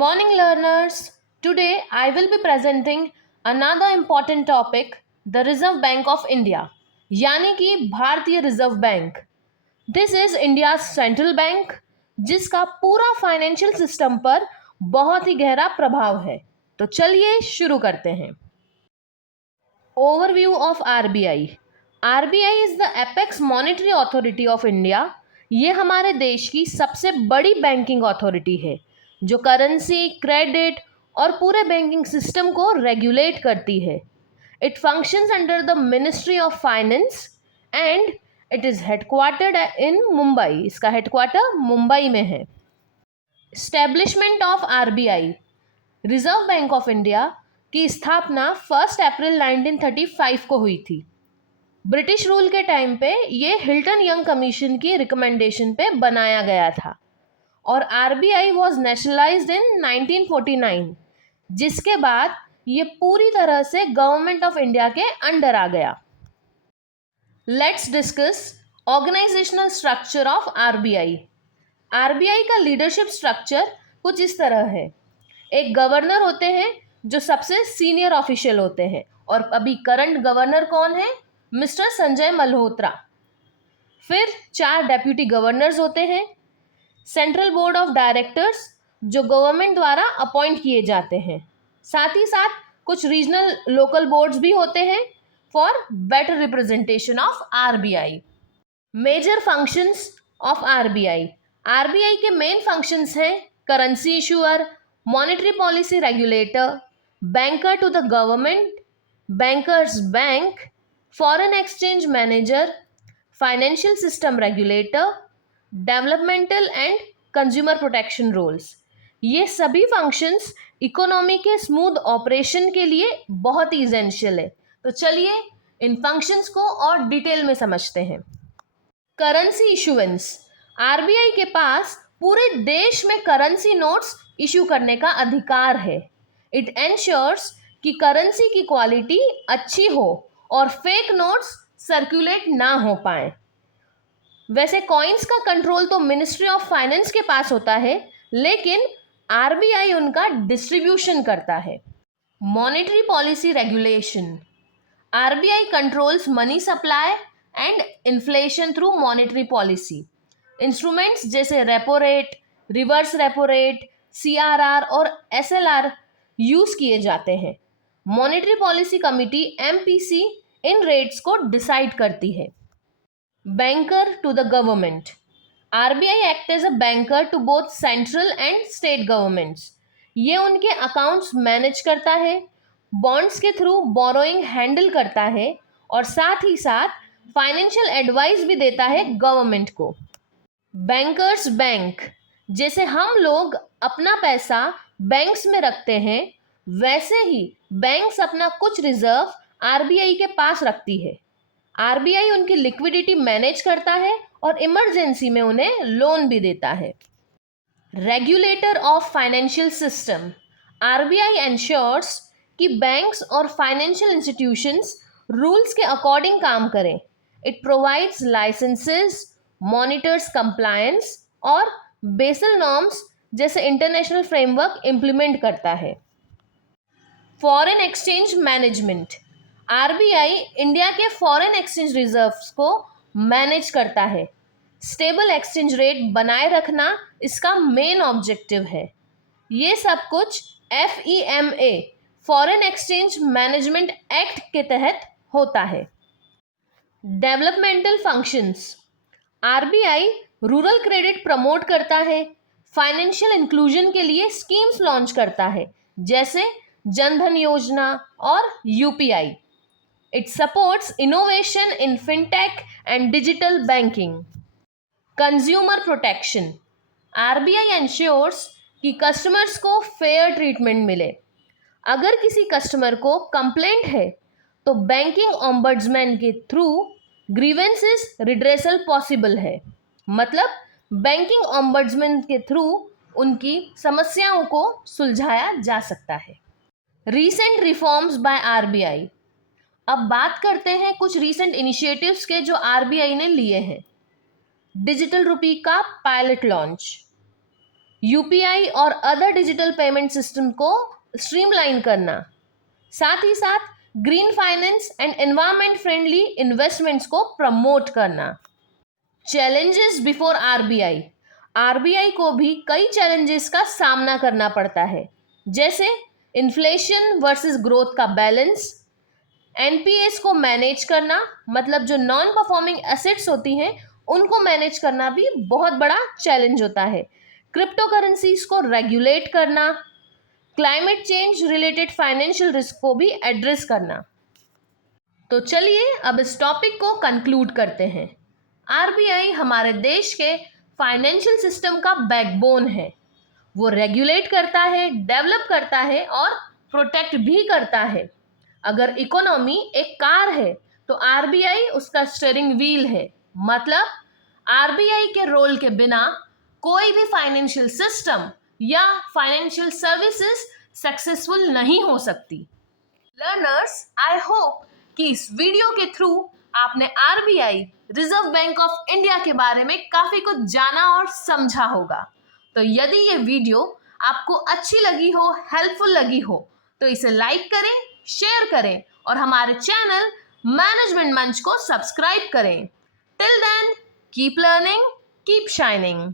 morning, learners. Today I will be presenting another important topic, the Reserve Bank of India, यानी कि भारतीय reserve bank. This is India central bank, जिसका पूरा financial system पर बहुत ही गहरा प्रभाव है. तो चलिए शुरू करते हैं. Overview of RBI. RBI is the apex monetary authority of India. ये हमारे देश की सबसे बड़ी बैंकिंग अथॉरिटी है जो करेंसी, क्रेडिट और पूरे बैंकिंग सिस्टम को रेगुलेट करती है. It functions under the ministry of finance and it is headquartered in Mumbai. इसका हेडक्वार्टर मुंबई में है. Establishment of RBI. Reserve bank of India की स्थापना 1 अप्रैल 1935 को हुई थी. ब्रिटिश रूल के टाइम पे ये हिल्टन यंग कमीशन की रिकमेंडेशन पे बनाया गया था और आरबीआई वाज नेशनलाइज्ड इन 1949, जिसके बाद ये पूरी तरह से गवर्नमेंट ऑफ इंडिया के अंडर आ गया. Let's discuss organizational structure of RBI. RBI का लीडरशिप स्ट्रक्चर कुछ इस तरह है. एक गवर्नर होते हैं जो सबसे सीनियर ऑफिशियल होते हैं और अभी करंट गवर्नर कौन है? मिस्टर संजय मल्होत्रा. फिर 4 डेप्यूटी गवर्नर्स होते हैं. सेंट्रल बोर्ड ऑफ डायरेक्टर्स जो गवर्नमेंट द्वारा अपॉइंट किए जाते हैं. साथ ही साथ कुछ रीजनल लोकल बोर्ड्स भी होते हैं for better representation of RBI. Major functions of RBI. RBI के मेन फंक्शंस हैं currency issuer, monetary policy regulator, banker to the government, bankers bank, foreign exchange manager, financial system regulator, developmental and consumer protection roles. ये सभी फंक्शंस economy के smooth operation के लिए बहुत ही essential है. तो चलिए इन फंक्शंस को और डिटेल में समझते हैं. Currency issuance. आरबीआई के पास पूरे देश में करेंसी नोट्स इशू करने का अधिकार है. इट एंश्योर्स कि करेंसी की क्वालिटी अच्छी हो और फेक नोट्स सर्कुलेट ना हो पाए. वैसे कॉइन्स का कंट्रोल तो मिनिस्ट्री ऑफ फाइनेंस के पास होता है, लेकिन आरबीआई उनका डिस्ट्रीब्यूशन करता है. Monetary policy regulation. RBI controls money supply and inflation through monetary policy. Instruments जैसे repo rate, reverse repo rate, CRR और एसएलआर यूज किए जाते हैं. मॉनेटरी पॉलिसी कमिटी एमपीसी इन रेट्स को डिसाइड करती है. Banker to the government. RBI act as a banker to both central and state governments. ये उनके अकाउंट्स मैनेज करता है, बॉन्ड्स के थ्रू बोरोइंग हैंडल करता है और साथ ही साथ फाइनेंशियल एडवाइस भी देता है गवर्नमेंट को. Bankers bank. जैसे हम लोग अपना पैसा बैंक्स में रखते हैं, वैसे ही बैंक्स अपना कुछ रिजर्व आरबीआई के पास रखती है. आरबीआई उनकी लिक्विडिटी मैनेज करता है और इमरजेंसी में उन्हें लोन भी देता है. Regulator of financial system. RBI ensures कि बैंक्स और फाइनेंशियल इंस्टीट्यूशंस रूल्स के अकॉर्डिंग काम करें. It provides licences, monitors compliance और बेसल नॉर्म्स जैसे इंटरनेशनल फ्रेमवर्क इंप्लीमेंट करता है. Foreign exchange management. RBI India के फॉरेन एक्सचेंज रिजर्व्स को मैनेज करता है. स्टेबल एक्सचेंज रेट बनाए रखना इसका मेन ऑब्जेक्टिव है. ये सब कुछ FEMA foreign exchange management act के तहत होता है. Developmental functions. RBI rural credit promote करता है, फाइनेंशियल इंक्लूजन के लिए स्कीम्स लॉन्च करता है जैसे जनधन योजना और UPI. It supports innovation in fintech and digital banking. Consumer protection. RBI ensures कि कस्टमर्स को फेयर ट्रीटमेंट मिले. अगर किसी कस्टमर को कंप्लेंट है तो बैंकिंग ओम्बड्समैन के थ्रू ग्रीवेंसेस रिड्रेसल पॉसिबल है. मतलब बैंकिंग ओम्बड्समैन के थ्रू उनकी समस्याओं को सुलझाया जा सकता है. Recent reforms by RBI. अब बात करते हैं कुछ रीसेंट इनिशिएटिव्स के जो आरबीआई ने लिए हैं. डिजिटल रुपी का पायलट लॉन्च. यूपीआई और अदर डिजिटल पेमेंट सिस्टम को स्ट्रीमलाइन करना, साथ ही साथ green finance and environment friendly investments को प्रमोट करना। Challenges before RBI. आरबीआई को भी कई चैलेंजेस का सामना करना पड़ता है, जैसे इन्फ्लेशन वर्सेस ग्रोथ का बैलेंस, एनपीएस को मैनेज करना, मतलब जो नॉन परफॉर्मिंग एसेट्स होती हैं उनको मैनेज करना भी बहुत बड़ा चैलेंज होता है। क्रिप्टो करेंसीज को रेगुलेट करना, climate change related financial risk को भी एड्रेस करना। तो चलिए अब इस टॉपिक को कंक्लूड करते हैं। आरबीआई हमारे देश के फाइनेंशियल सिस्टम का बैकबोन है। वो रेगुलेट करता है, डेवलप करता है और प्रोटेक्ट भी करता है। अगर इकोनॉमी एक कार है तो आरबीआई उसका स्टीयरिंग व्हील है। मतलब आरबीआई के रोल के बिना कोई भी फाइनेंशियल सिस्टम या फाइनेंशियल सर्विसेज सक्सेसफुल नहीं हो सकती। लर्नर्स, आई होप कि इस वीडियो के थ्रू आपने RBI, reserve bank of India के बारे में काफी कुछ जाना और समझा होगा। तो यदि ये वीडियो आपको अच्छी लगी हो, हेल्पफुल लगी हो, तो इसे लाइक करें, शेयर करें और हमारे चैनल मैनेजमेंट मंच को सब्सक्राइब करें। Till then, keep learning, keep shining.